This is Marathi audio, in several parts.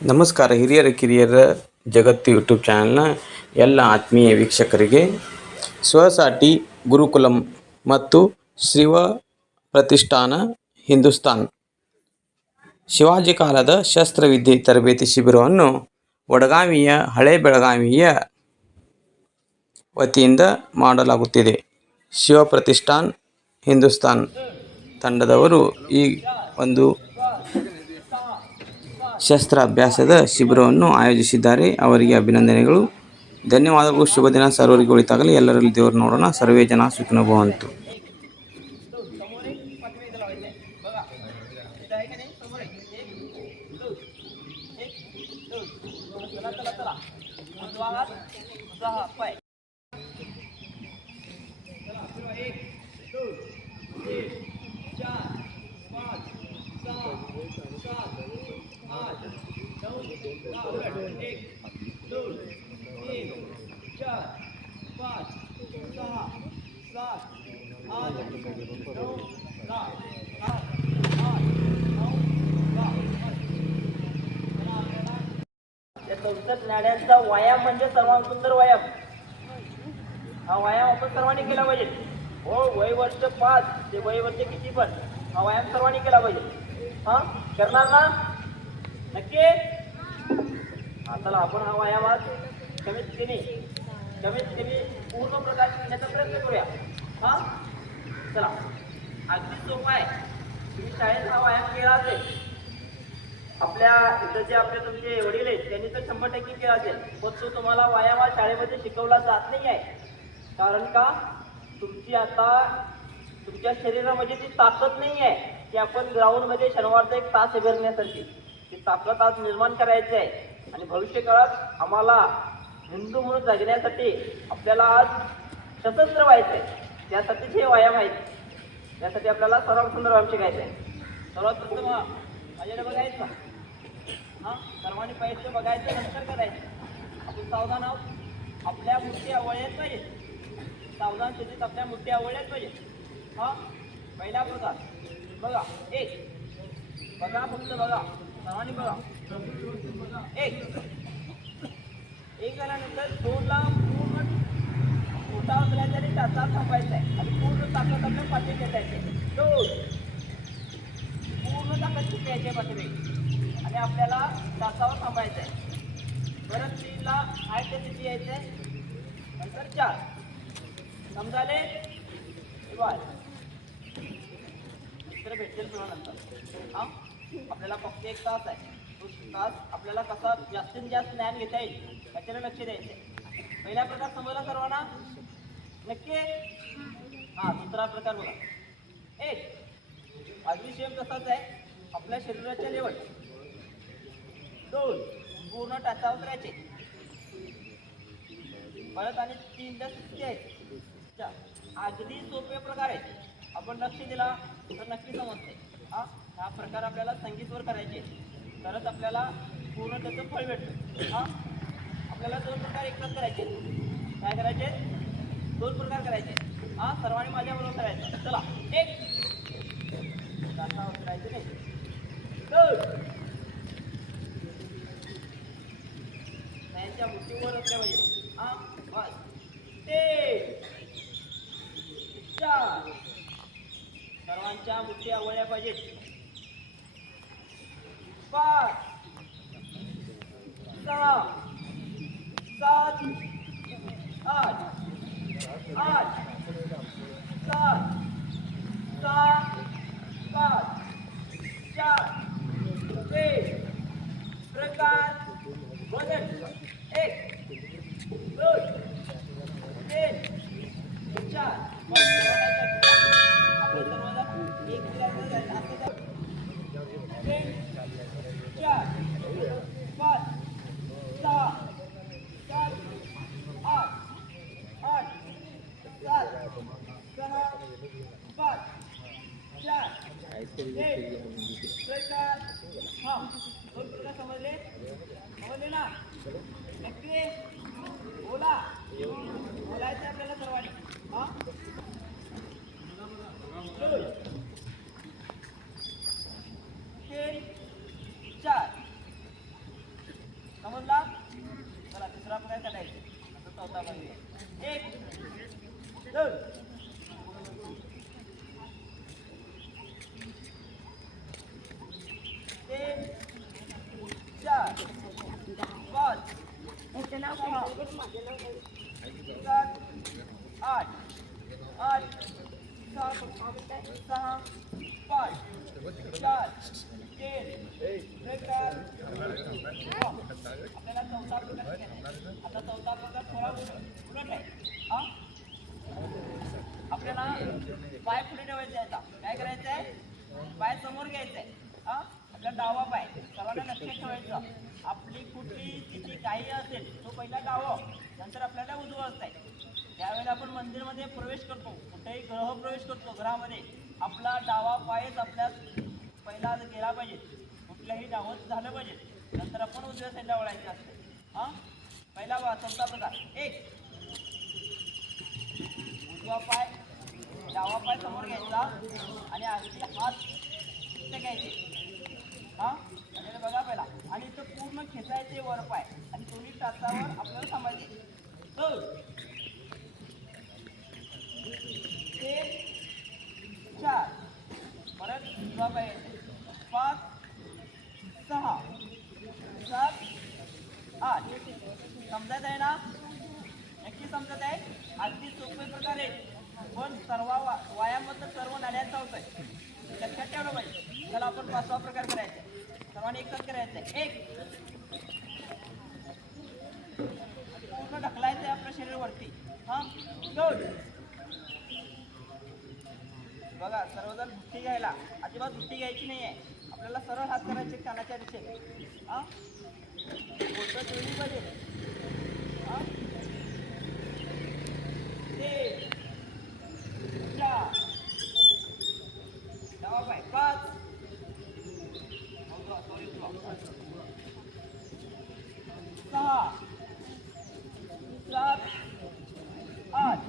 ನಮಸ್ಕಾರ ಹಿರಿಯರ ಕಿರಿಯರ ಜಗತ್ತು ಯೂಟ್ಯೂಬ್ ಚಾನಲ್ನ ಎಲ್ಲ ಆತ್ಮೀಯ ವೀಕ್ಷಕರಿಗೆ ಸ್ವಸಾಟಿ ಗುರುಕುಲಂ ಮತ್ತು ಶಿವ ಪ್ರತಿಷ್ಠಾನ ಹಿಂದೂಸ್ತಾನ್ ಶಿವಾಜಿ ಕಾಲದ ಶಸ್ತ್ರವಿದ್ಯೆ ತರಬೇತಿ ಶಿಬಿರವನ್ನು ವಡಗಾವಿಯ ಹಳೆ ಬೆಳಗಾವಿಯ ವತಿಯಿಂದ ಮಾಡಲಾಗುತ್ತಿದೆ. ಶಿವ ಪ್ರತಿಷ್ಠಾನ್ ಹಿಂದೂಸ್ತಾನ್ ತಂಡದವರು ಈ ಒಂದು ಶಸ್ತ್ರಾಭ್ಯಾಸದ ಶಿಬಿರವನ್ನು ಆಯೋಜಿಸಿದ್ದಾರೆ. ಅವರಿಗೆ ಅಭಿನಂದನೆಗಳು, ಧನ್ಯವಾದಗಳು. ಶುಭ ದಿನ, ಸರ್ವರಿಗೆ ಒಳಿತಾಗಲಿ. ಎಲ್ಲರಲ್ಲಿ ದೇವರು ನೋಡೋಣ. ಸರ್ವೇ ಜನ ಸುಖಿನೋ ಭವಂತು. नाड्यांचा व्यायाम म्हणजे सर्वात सुंदर व्यायाम. हा व्यायाम आपण सर्वांनी केला पाहिजे. हो, वय वर्ष 5 ते वय वर्ष किती पण हा व्यायाम सर्वांनी केला पाहिजे. हा करणार ना? नक्की. आता आपण हा व्यायाम आज कमीत कमी पूर्ण प्रकाश करण्याचा प्रयत्न करूया. हा चला, अगदी सोपा आहे. तुम्ही शाळेत हा व्यायाम केला असेल, आपल्या इथं जे आपले तुमचे वडील आहेत त्यांनी तर 100% केला असेल, पण तो तुम्हाला व्यायाम हा शाळेमध्ये शिकवला जात नाही आहे. कारण का? तुमची आता तुमच्या शरीरामध्ये ती ताकद नाही आहे की आपण ग्राउंडमध्ये शनिवारचा 1 तास उभारण्यासाठी ती ताकद आज निर्माण करायची आहे. आणि भविष्य काळात आम्हाला हिंदू म्हणून जगण्यासाठी आपल्याला आज सशस्त्र व्हायचं आहे. त्यासाठी हे व्यायाम आहेत. त्यासाठी आपल्याला सर्वात सुंदर व्यायाम शिकायचा आहे. सर्वात प्रथम माझ्याकडे बघायचं. हां, सर्वांनी पैसे बघायचं, नंतर करायचं. आपण सावधान आहोत. आपल्या मुठी आवळल्याच पाहिजे. सावधान स्थितीत आपल्या मुठी आवळल्याच पाहिजे. हां, पहिला प्रकार बघा. 1 बघा, फक्त बघा, सर्वांनी बघा. 1 झाल्यानंतर 2ला पूर्ण मोठा उचलायचा आणि त्याचा थांबायचा आहे आणि पूर्ण ताकद आपल्या पाठी घेतायची. 2 पूर्ण ताकद किती यायची आहे पाठी आणि आपल्याला तासावर थांबायचं आहे. परत 3ला हायच्या स्थिती यायचं आहे. नंतर 4 समजाले दुसरं भेटेल पुन्हा नंतर. हां, आपल्याला फक्त 1 तास आहे. तो तास आपल्याला कसा जास्तीत जास्त ज्ञान घेता येईल याच्याला लक्ष द्यायचं आहे. पहिला प्रकार समजला सर्वांना? नक्की. हां, दुसरा प्रकार बघा. 1 अगदी सेम तसाच आहे. आपल्या शरीराच्या लेवल. 2 पूर्ण टाचावर करायचे. परत आणि 3ला स्थिती आहे. अगदी सोपे प्रकार आहे. आपण लक्ष दिला तर नक्की समजते. हा प्रकार आपल्याला संगीतवर करायचे, तरच आपल्याला पूर्ण त्याचं फळ भेटतं. हां, आपल्याला 2 प्रकार एकच करायचे. काय करायचे? 2 प्रकार करायचे. हां, सर्वांनी माझ्याबरोबर करायचं. चला. 1 तासावर करायचे नाही. 2 त्यांच्या मुठीवर असल्या पाहिजे. हां, बस. 3 4 सर्वांच्या मुठी आवळल्या पाहिजेत. 5 6 7 8 8 7 6 5 4 3 प्रकार वजन. 1 2 3 4 आपलं सर्वांना 1 दिल्याचं जाईल. असं 3 4 5 6 7 8 8 7 6 5 4 3 प्रकार. हां, 2 प्रकार समजले ना? नक्की बोलायचं आपल्याला सर्वांनी. हां, 3 4 काय करायचं आता चौथा पाय घ्या. 1 2 3 4 5 6 7 8 8 7 6 5 4 3 प्रकार आपल्याला चौथा प्रकार करायचा. आता चौथा प्रकार थोडा उलट आहे. हा आपल्याला पाय पुढे ठेवायचा आहे. आता काय करायचं आहे, पाय समोर घ्यायचा आहे. हा आपला डावा पाय सर्वांना लक्षात ठेवायचं. आपली कुठली स्थिती काही असेल तो पहिला डावा, नंतर आपल्याला उजवा असते. त्यावेळेला आपण मंदिरमध्ये प्रवेश करतो, कुठेही ग्रह प्रवेश करतो, घरामध्ये आपला डावा पायच आपल्या पहिला गेला पाहिजे, कुठल्याही डावच झालं पाहिजे, नंतर आपण उजव्या साईडला वळायचं असते. हा पहिला चौथा प्रकार. 1 उजवा पाय डावा पाय समोर घ्यायचा आणि अगदी हात इथे घ्यायचे. हा म्हणजे बघा पहिला, आणि इथं पूर्ण खेचायचे वर पाय आणि दोन्ही टाचावर आपल्याला थांबायचे. 2 3 4 परत उजवा पाय घ्यायचे. 5 6 7 8 समजत आहे ना? नक्की समजत आहे? अगदी सोपे प्रकारे, पण सर्व व्यायामाबद्दल सर्व नाण्याचा होत आहे, लक्षात ठेवलं पाहिजे. चला आपण 5वा प्रकार करायचा आहे. सर्वांनी एकच करायचं आहे. 1 पूर्ण ढकलायचं आहे आपल्या शरीरावरती. हा 2 बघा सर्वजण बुट्टी घ्यायला, अजिबात बुट्टी घ्यायची नाही आहे. आपल्याला सरळ हात करायचे कानाच्या दिशेने. हा बोटं जुळली पाहिजे. हा 3 4 डावा पाय 5 6 7 8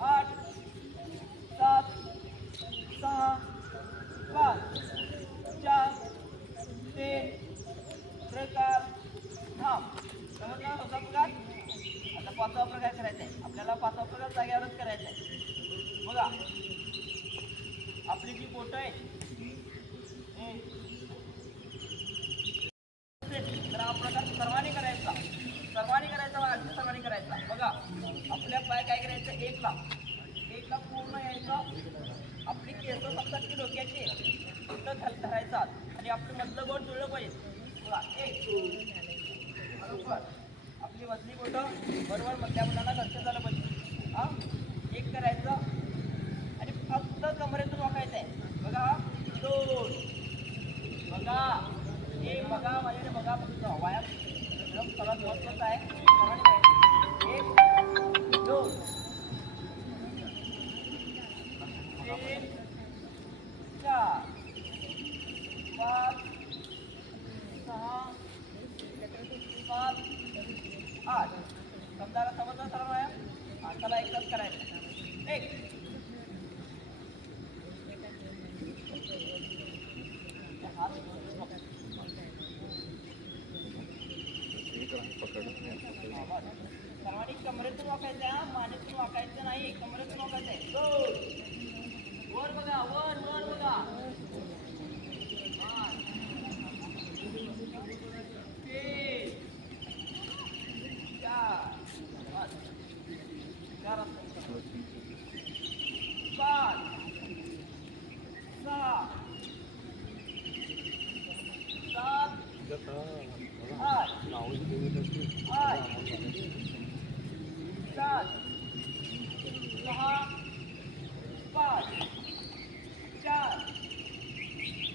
8 7 6 5 4 3 प्रकार थांब. समजला होता प्रकार? आता 5वा प्रकार करायचा आहे. आपल्याला 5वा प्रकार जाग्यावरच करायचा आहे. बघा आपली जी बोटं आहे तर हा प्रकार सर्वांनी करायचा, सर्वांनी करायचा, अगदी सर्वांनी करायचा. बघा आपल्या पाय काय करायचं, 1 ला पूर्ण यायचं. आपली केस समजा की डोक्याची इथं धरायचा आणि आपलं मधलं बोट जुळलं पाहिजे. बघा 1 बरोबर आपली मधली बोटं बरोबर मधल्या बोटाला घट्ट झालं पाहिजे. हा 1 करायचं आणि फक्त कमरेतून वाकायचं आहे. बघा 2 बघा 1 बघा माझ्याकडे बघा. फक्त व्यायाम एकदम सर्वात महत्त्वाचा आहे. 1 2 3 4 5 6 7 8 समजायला समजलं सर्व व्यायाम. त्याला एकच करायचं. 1 सर्वांनी कमरेतून वाकायचं आहे. मानेतून वाकायचं नाही, कमरेतून वाकायचं आहे. 2 वर बघा, वर वर बघा. 3 4 5 6 7 8 7 6 5 4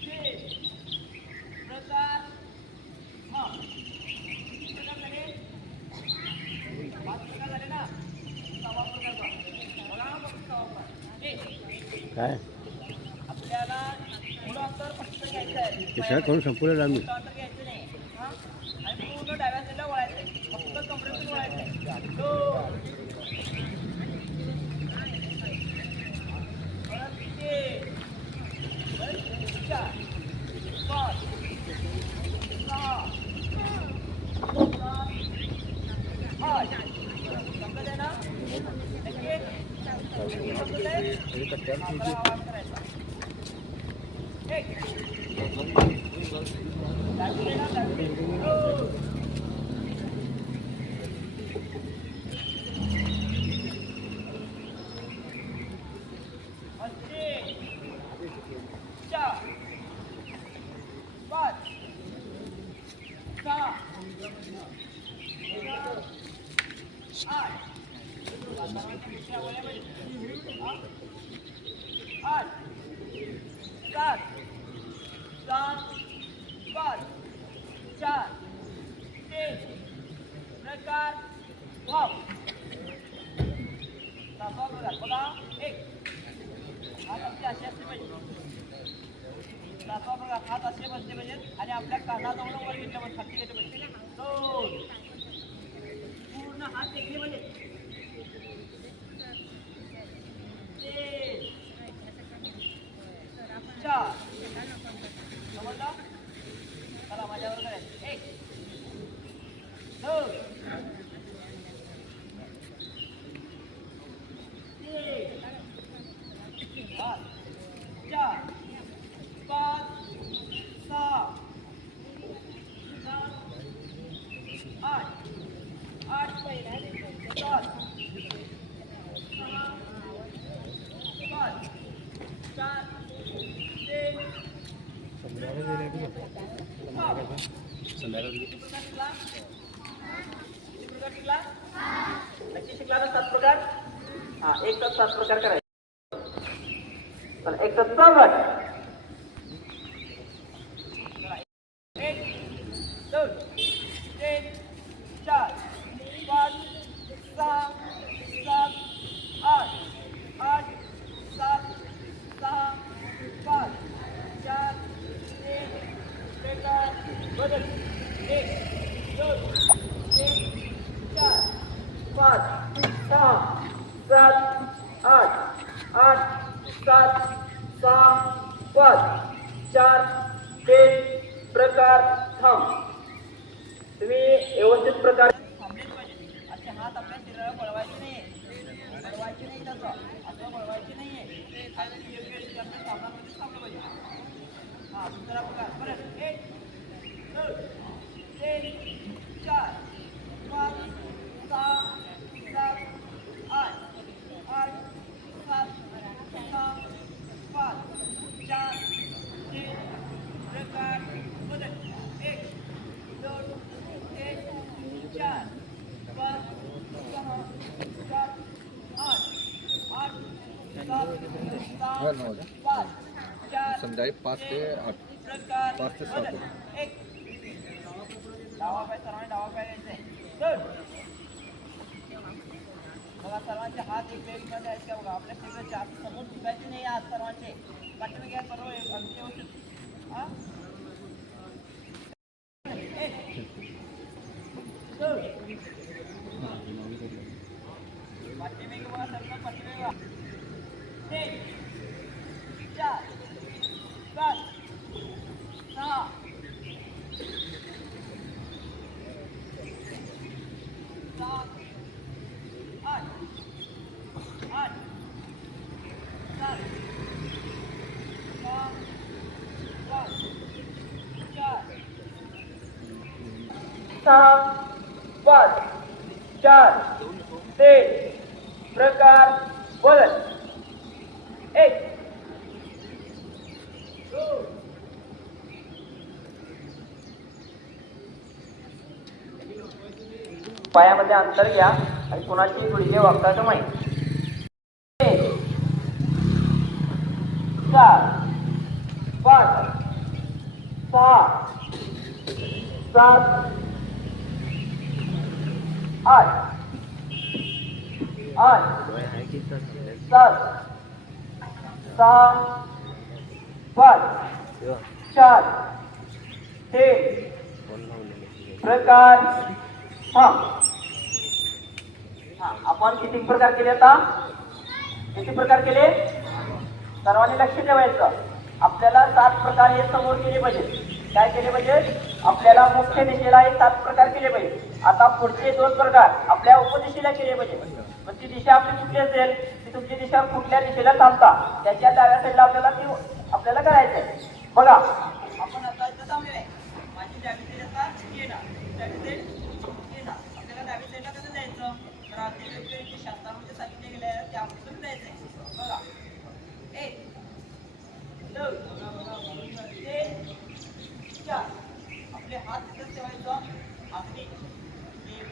3 प्रकार. हा प्रकार झाले, 5 प्रकार झाले ना. 6वा प्रकार बघा ना. फक्त 6वा प्रकार काय आपल्याला थोडं अंतर फक्त घ्यायचं आहे. कशा करून संपूर्ण लांबी अंतर घ्यायचं नाही. हा आणि पूर्ण डाव्या साईडला वळायचं आहे. फक्त कमरेतून वळायचं आहे. 2 परत 3 4 5 6 7 हात असे बसले पाहिजेत आणि आपल्या कानाजवळ वर घेतले पाहिजे, खाली घेतले पाहिजे. 2 पूर्ण हात टेकले पाहिजे. 3 4 समजलं? चला माझ्यावर करायचं. 1 2 3 4 5 6 7 8 7 5 4 नक्की शिकला ना 7 प्रकार. हा एक तर 7 प्रकार करायचे. एक तर 7 1 2 3 4 5 6 7 8 8 7 6 5 4 3 प्रकार बदल. 1 2 3 4 5 6 7 8 8 7 6 5 4 3 प्रकार थांब. तुम्ही व्यवस्थित प्रकार थांबलेच पाहिजे. असे हात आपल्या शरीराला पळवायचे नाहीये, पळवायचे नाही. त्याचं असं पळवायचे नाहीये. आणि योग्य आपल्या सामनामध्ये थांबलं पाहिजे. हा दुसरा प्रकार. परत 1 2 3 4 5 6 7 8 8 7 6 5 4 3 प्रकार बदल. 1 2 3 4 5 6 7 8 8 7 5 4 संध्याकाळी 5 ते 8 प्रकार 5 ते 7 बदल. 1 डावा पाय सर्वांनी डावा पाय घ्यायचा आहे. 2 बघा सर्वांचे हात एक मध्ये आहेत का बघा. आपल्या शरीराचे हात समोर झुकायचे नाही. हात सर्वांचे पाठीमागे घ्या. सर्व अगदी व्यवस्थित. हा पाठीमागे बघा सर्व पाठीमागे बघा. 3 4 5 6 7 8 8 7 6 5 4 6 5 4 3 प्रकार बोलत. 1 2 पायामध्ये अंतर घ्या आणि कोणाची गुडघे वागतात माहिती. 4 5 6 7 8 8 7 6 5 4 3 प्रकार. आपण किती प्रकार केले आता? किती प्रकार केले? सर्वांनी लक्ष ठेवायचं. आपल्याला 7 प्रकार हे समोर केले पाहिजे. काय केले पाहिजे? आपल्याला मुख्य दिशेला हे 7 प्रकार केले पाहिजे. आता पुढचे 2 प्रकार आपल्या उपदिशेला केले पाहिजे. मग ती दिशा आपली कुठली असेल? की तुमची दिशा कुठल्या दिशेला थांबता त्याच्या डाव्या साईडला आपल्याला करायचंय. बघा आपण आता इथं थांबलेलं आहे. माझी डावी साईड आता येणार, डावी साईड येणार. आपल्याला डावी साईडला कसं जायचं तर आधी शास्त्रामध्ये सांगितले गेले आहे त्यापासून जायचंय. बघा 1 2 3 4. आपले हात तिथं ठेवायचं. अगदी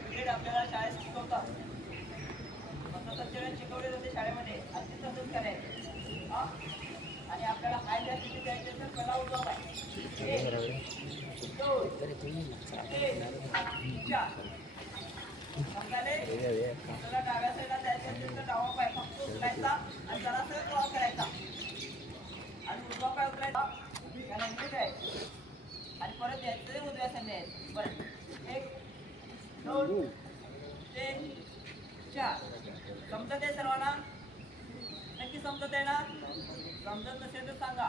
पिरियड आपल्याला शाळेत शिकवतात तसं शिकवले जाते शाळेमध्ये अगदी तसंच करायचं. हा आणि आपल्याला हाय द्या तिथे जायचं तर पहिला उजवा पाय 1 2 3 4. समजाले आपल्याला डाव्या साईडला जायचं असेल तर डावा पाय फक्त उचलायचा आणि जरासं क्रॉस करायचा आणि उजवा पाय उचलायचा आणि परत यायचं उजव्या साईडला यायचं. परत 1 2 3 4. समजत आहे सर्वांना? नक्की समजत आहे ना? समजत नसेल तर सांगा.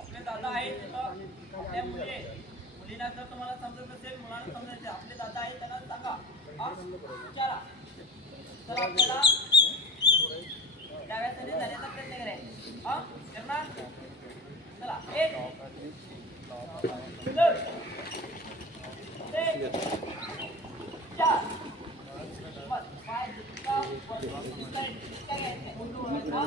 आपले दादा आहेत तिथं आपल्या मुलींना जर तुम्हाला समजत नसेल मुलांना समजायचं आपले दादा आहेत त्यांना सांगा. हा विचारा. तर आपल्याला डाव्या साईडला जाण्याचा प्रयत्न करायचा. हा करणार? चला 1 2 3 4. बस पाय जितका जितका घ्यायचा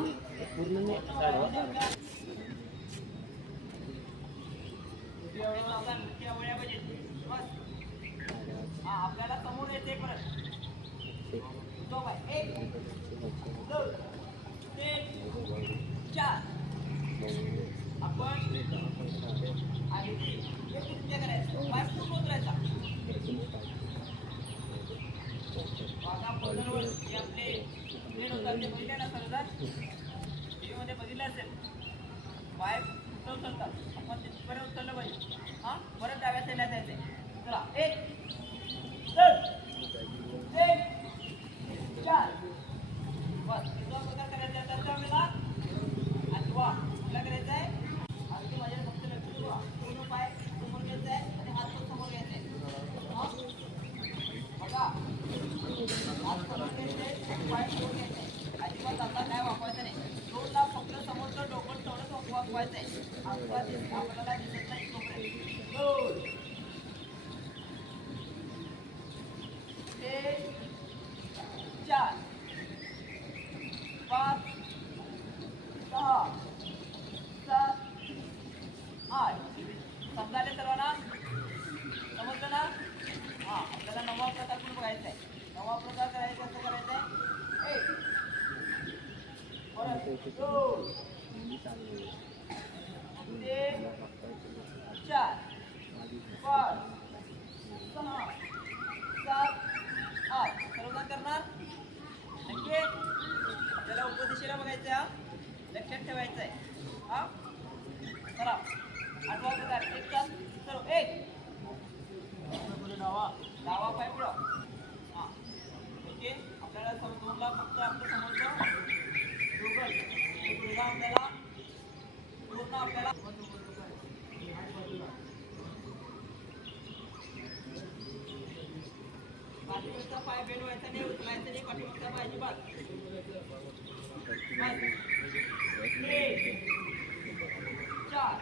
आपल्याला समोर येते परत 1 2 3 4. आपण करायचं पाय खूप उतरायचा. आपले ते बघितले ना सरदार टीव्हीमध्ये बघितलं असेल पाय कुठं उचलतात आपण तिथपर्यंत उचललं पाहिजे. हा परत डाव्या साईडला जायचंय. चला 1 2 3 4. बस जो प्रकार करायचा आहे त्याचा आपल्याला आणि वा कुठला करायचा आहे अगदी माझ्या फक्त लक्ष ठेवा. पूर्ण पाय समोर घ्यायचा आहे आणि हात पण समोर घ्यायचा आहे. बघा हात समोर घ्यायचे पाय समोर घ्यायचे अजिबात आता काय वापरायचं नाही. दोनला फक्त समोरचं डोकं तेवढंच वापरायचं आहे. आपल्याला दिसत नाही तोपर्यंत 2 3 4 5 6 7 8. समजाले सर्वांना? समजलं ना? हा आपल्याला नवा प्रकार पण बघायचा आहे. नवा प्रकार करायचा कसं करायचा आहे 1 परत 2 3 4 5 6 7 8. सर्वजण करणार? नक्की आपल्याला उपदिशेला बघायचं आहे. हा लक्षात ठेवायचं आहे. हा चला आठवा प्रकार एकचा सर्व 1 डावा पाय पुढं. हा ओके आपल्याला समजूनला फक्त आपलं समोरचं गुडघा आपल्याला पूर्ण आपल्याला पाठीवरचा पाय बेंड व्हायचा नाही उचलायचं नाही पाठीवरचा पाय अजिबात. 4 4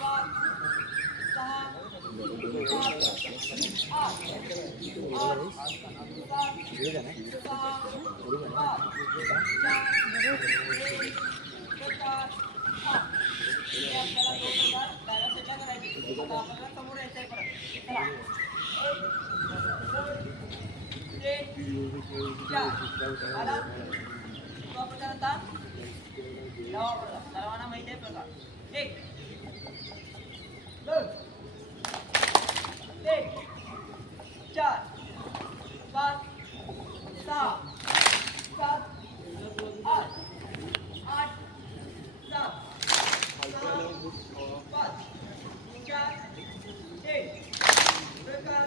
5 6 7 8 सर्वांना माहिती आहे प्रकार एक दोन तीन चार पाच सहा सात आठ आठ सात सहा पाच चार एक प्रकार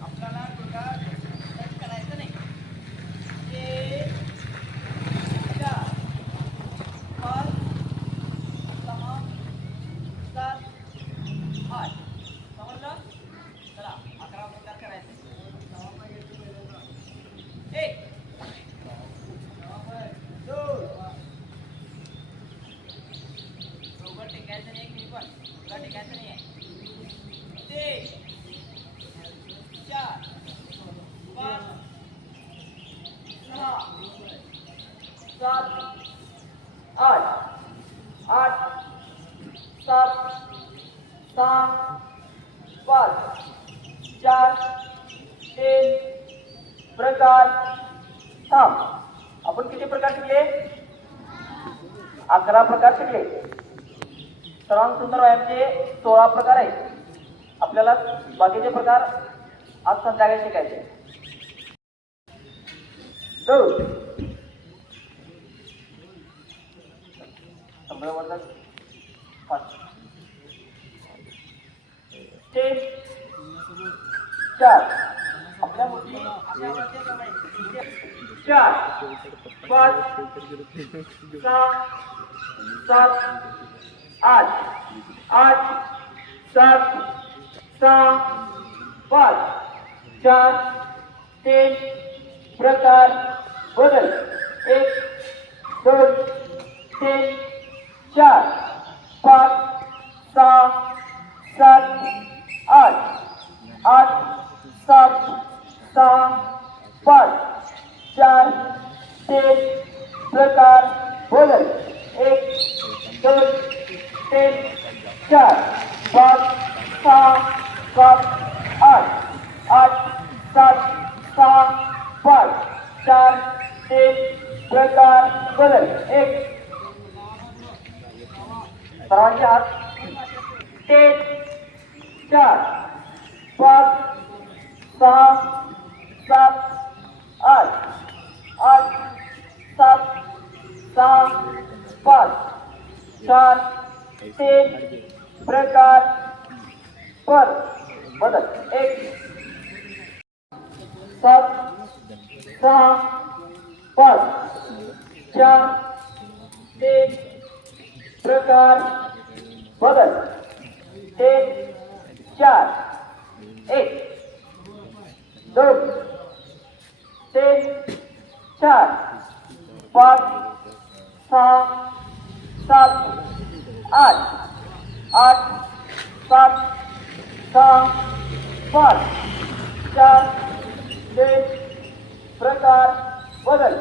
आपल्याला करायचं नाही एक चार पाच सहा सात आठ समजलं चला 11 प्रकार करायचे एक दोघं टेकायचं नाही मी पण तुला टेकायचं नाही आहे तीन चार पाच सहा सात आठ आठ सात सहा पाच चार तीन प्रकार थांब आपण किती प्रकार शिकले 11 प्रकार शिकले सर्वांत सुंदर व्यायामचे 16 प्रकार आहेत आपल्याला बाकीचे प्रकार आज संध्याकाळी शिकायचे तीन चार आपल्या मोठी चार पाच सहा सात आठ आठ सात सहा पाच चार तीन प्रकार बदल एक दोन तीन चार पाच सहा सात आठ आठ सात सहा पाच चार तीन प्रकार बदल एक दोन तीन चार पाच सहा सात आठ आठ सात सहा पाच चार तीन प्रकार बदल एक सर्वांचे हात तीन चार पाच सहा सात आठ आठ सात सहा पाच चार तीन प्रकार पर बदल एक सात सहा पाच चार तीन प्रकार बदल तीन चार एक दोन तीन चार पाच सहा सात आठ आठ सात सहा पाच चार तीन प्रकार बदल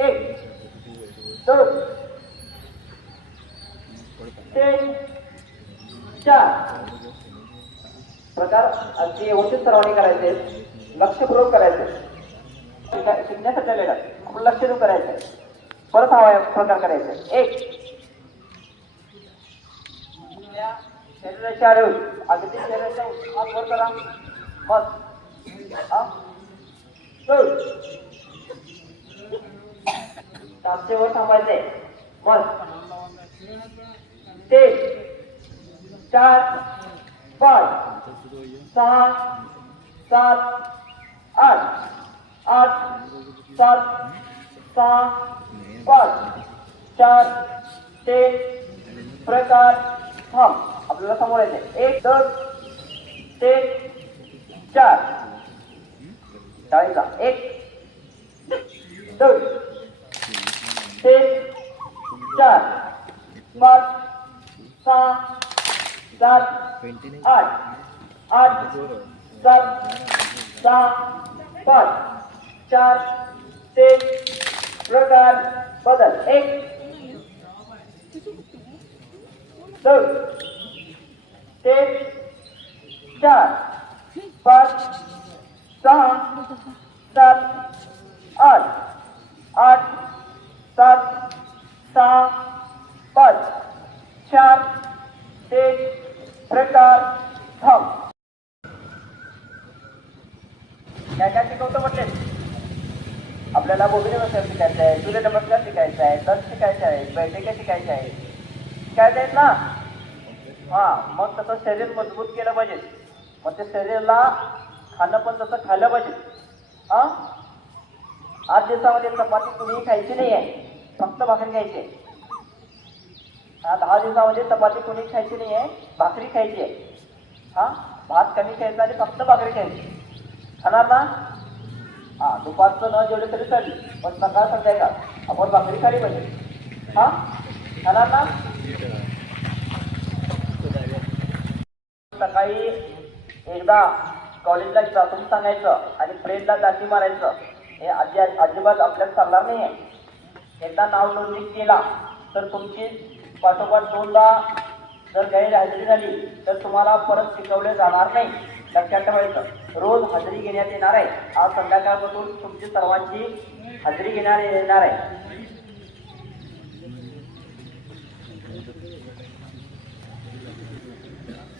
एक दोन तीन चार प्रकार अगदी व्यवस्थित सर्वांनी करायचे लक्षपूर्वक करायचे शिकण्यासाठी आलेला आपण लक्ष देऊन करायचं परत हा प्रकार करायचा एक शरीराच्या अगदी शरीराच्या हात वर करा बस टाचेवर थांबायचे बस तीन चार पाच सहा सात आठ आठ सात सहा पाच चार तीन प्रकार थांब आपल्याला समोर यायचे एक दोन 3 4 डावीचा 1 2 3 4 5 6 7 8 8 7 6 5 4 3 प्रकार बदल 1 2 3 4 5 6 7 8 8 7 6 5 4 3 प्रकार थांब. काय काय शिकवतो म्हटले? आपल्याला बोबडी बसर शिकायचं आहे, सूर्य नमस्कार शिकायचा आहे, दस शिकायचे आहे, बैठका शिकायच्या आहे, शिकायचे आहेत ना. हां, मग तसं शरीर मजबूत केलं पाहिजे. मग ते शरीराला खाणं पण तसं खाल्लं पाहिजे. हां, 8 दिवसामध्ये चपाती कुणीही खायची नाही आहे, फक्त भाकरी खायची आहे. 10 दिवसामध्ये चपाती कुणी खायची नाही आहे, भाकरी खायची आहे. हां, भात कमी खायचा आणि फक्त भाकरी खायची. खाणार ना? हां, दुपारचं न जेवढे तरी चालेल, पण सकाळ संध्याकाळ आपण भाकरी खाली पाहिजे. हां, खाणार ना? सकाळी एकदा कॉलेजला जाऊन सांगायचं आणि फ्रेंडला दांडी मारायचं हे अजिबात आपल्याला चालणार नाही आहे. एकदा नाव नोंदणी केला तर तुमची पाठोपाठ 2दा जर गैरहजेरी झाली तर तुम्हाला परत शिकवले जाणार नाही. लक्षात ठेवायचं, रोज हजेरी घेण्यात येणार आहे. आज संध्याकाळपासून तुमची सर्वांची हजेरी घेण्यात येणार आहे.